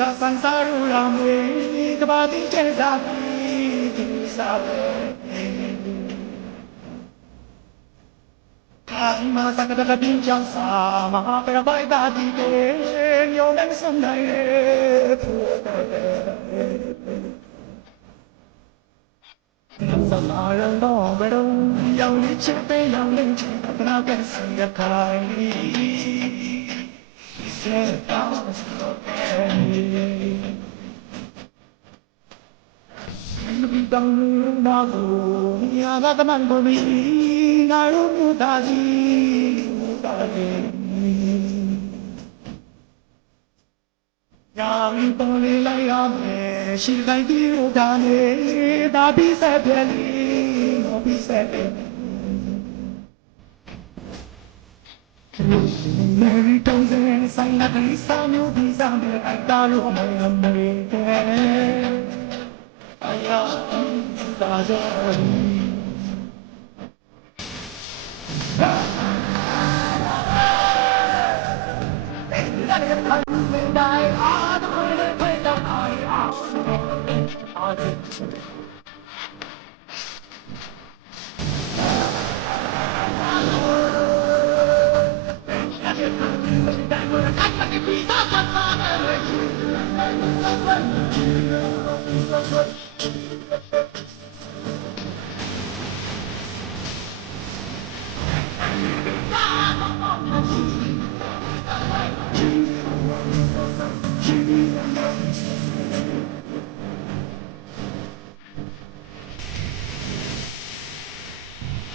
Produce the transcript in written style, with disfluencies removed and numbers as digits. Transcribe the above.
Siga Sansarulame, Kabati Chesapi, Sabe. Kama Sakata Pinchang Sama, Perabai Bati, Yogan Sunday. Samara no pero yang ni chepe yang ni chepe na pensi ya kai se ta so dang na go ya ga ta man bo mi na ru ta ji yang to le la ya me shi gai di ru da ne da bi se pe li no bi se pe Mary Townsend sang la cái sao nhiêu thì sao để anh ta luôn mày âm mê ai à ta rồi Hãy